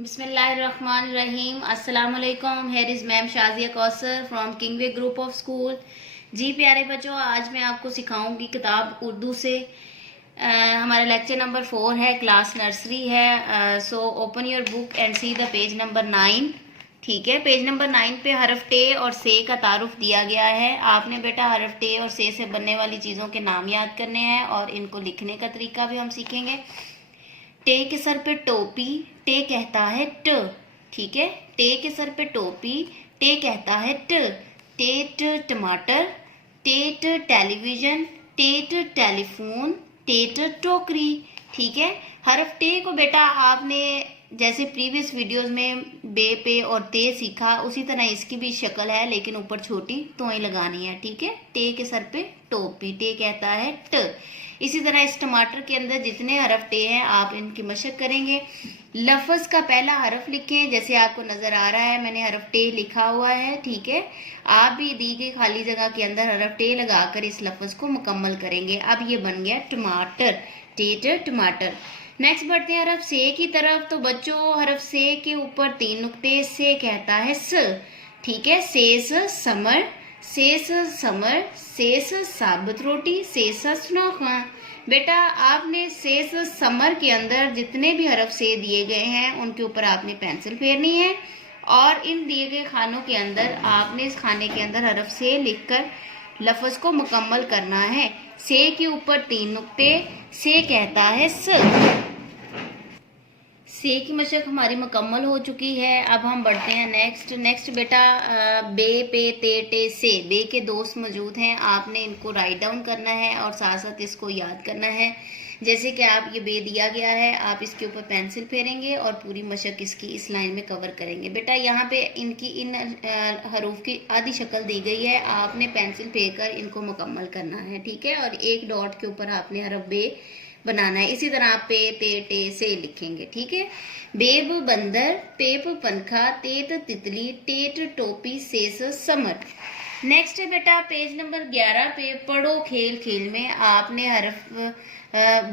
बिस्मिल्लाहिर्रहमानिर्रहीम। अस्सलाम वालेकुम। Here is ma'am Shazia Kausar from Kingway group of school. जी प्यारे बच्चों, आज मैं आपको सिखाऊंगी किताब उर्दू से। हमारा लेक्चर नंबर 4 है, क्लास नर्सरी है। So open your book and see the page number 9। ठीक है, पेज नंबर 9 पे हरफ टे और से का तारुफ दिया गया है। आपने बेटा हरफ टे और से बनने वाली चीज़ों के नाम याद करने हैं और इनको लिखने का तरीका भी हम सीखेंगे। टे के सर पे टोपी, टे कहता है ट। ठीक है, टे के सर पे टोपी, टे कहता है ट। टेट टमाटर, टेट टेलीविजन, टेट टेलीफोन, टेट टोकरी। ठीक है, हरफ टे को बेटा आपने जैसे प्रीवियस वीडियोस में बे पे और ते सीखा, उसी तरह इसकी भी शक्ल है, लेकिन ऊपर छोटी तोएं लगानी है। ठीक है, टे के सर पे टोपी, टे कहता है ट। इसी तरह इस टमाटर के अंदर जितने हरफ टे हैं आप इनकी मशक करेंगे। लफ्ज का पहला हरफ लिखें, जैसे आपको नजर आ रहा है मैंने हरफ टे लिखा हुआ है। ठीक है, आप भी दी गई खाली जगह के अंदर हरफ टे लगाकर इस लफ्ज को मुकम्मल करेंगे। अब ये बन गया टमाटर, टेटर टमाटर। नेक्स्ट बढ़ते हैं हरफ से की तरफ। तो बच्चों हरफ से के ऊपर 3 नुक्ते, से कहता है स। ठीक है, से समर, से समर, से साबुत रोटी, से सुनाखा। बेटा आपने से समर के अंदर जितने भी हरफ से दिए गए हैं उनके ऊपर आपने पेंसिल फेरनी है और इन दिए गए खानों के अंदर आपने इस खाने के अंदर हरफ से लिखकर लफ्ज को मुकम्मल करना है। से के ऊपर 3 नुक्ते, से कहता है स। से की मशक हमारी मुकम्मल हो चुकी है। अब हम बढ़ते हैं नेक्स्ट बेटा बे पे ते टे से। बे के दोस्त मौजूद हैं, आपने इनको राइट डाउन करना है और साथ साथ इसको याद करना है। जैसे कि आप ये बे दिया गया है, आप इसके ऊपर पेंसिल फेरेंगे और पूरी मशक इसकी इस लाइन में कवर करेंगे। बेटा यहाँ पे इनकी इन हरूफ की आधी शक्ल दी गई है, आपने पेंसिल फेर कर इनको मुकम्मल करना है। ठीक है, और एक डॉट के ऊपर आपने हरफ बे बनाना है। इसी तरह आप पे ते टे से लिखेंगे। ठीक है, बेब बंदर, पेप पंखा, तेत तितली, टेट टोपी, सेस समर। नेक्स्ट है बेटा पेज नंबर 11 पे पढ़ो खेल खेल में आपने हरफ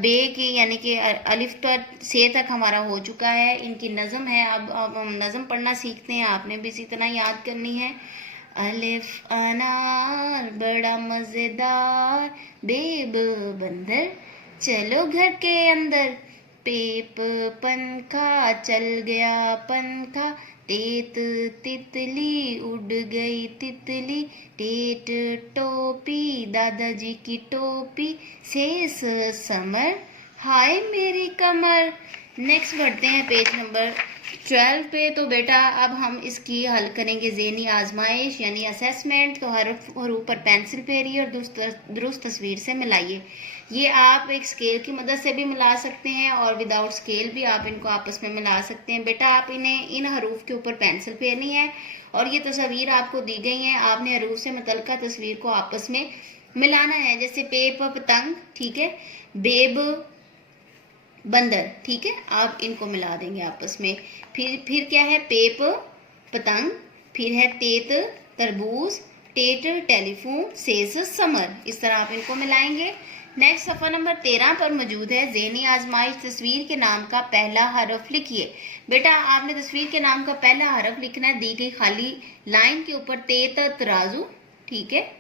बे की यानी कि अलिफ पर से तक हमारा हो चुका है। इनकी नज़म है, अब हम नज़म पढ़ना सीखते हैं, आपने भी इसी तरह याद करनी है। अलिफ अनार बड़ा मज़ेदार, बेब बंदर चलो घर के अंदर, पेप पंखा चल गया पंखा, तेत तितली उड़ गई तितली, टेट टोपी दादाजी की टोपी, सेस समर हाय मेरी कमर। नेक्स्ट बढ़ते हैं पेज नंबर 12 पे। तो बेटा अब हम इसकी हल करेंगे ज़हनी आजमाइश यानी असेसमेंट। तो हर ऊपर पेंसिल फेरिए और दुरुस्त तस्वीर से मिलाइए। ये आप एक स्केल की मदद से भी मिला सकते हैं और विदाउट स्केल भी आप इनको आपस में मिला सकते हैं। बेटा आप इन्हें इन हरूफ के ऊपर पेंसिल फेरनी है और ये तस्वीर आपको दी गई हैं, आपने हरूफ से मुतल्लिका तस्वीर को आपस में मिलाना है। जैसे पेप पतंग, ठीक है, बेब बंदर, ठीक है, आप इनको मिला देंगे आपस में। फिर क्या है, पेप पतंग, फिर है तेत तरबूज, टेट टेलीफोन, सेस समर। इस तरह आप इनको मिलाएंगे। नेक्स्ट सफ़ा नंबर 13 पर मौजूद है ज़हनी आजमाइश। तस्वीर के नाम का पहला हरफ लिखिए। बेटा आपने तस्वीर के नाम का पहला हरफ लिखना है दी गई खाली लाइन के ऊपर, तेत तराजू, ठीक है,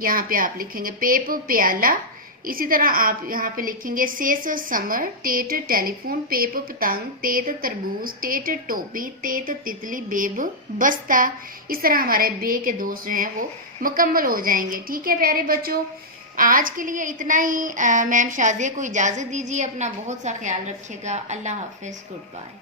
यहाँ पे आप लिखेंगे पेप प्याला। इसी तरह आप यहाँ पे लिखेंगे सेस समर, टेट टेलीफोन, पेप पतंग, तेत तरबूज, टेट टोपी, तेत तितली, बेब बस्ता। इस तरह हमारे बे के दोस्त जो हैं वो मुकम्मल हो जाएंगे। ठीक है प्यारे बच्चों, आज के लिए इतना ही। मैम शाजिया को इजाज़त दीजिए, अपना बहुत सा ख्याल रखिएगा। अल्लाह हाफिज़, गुड बाय।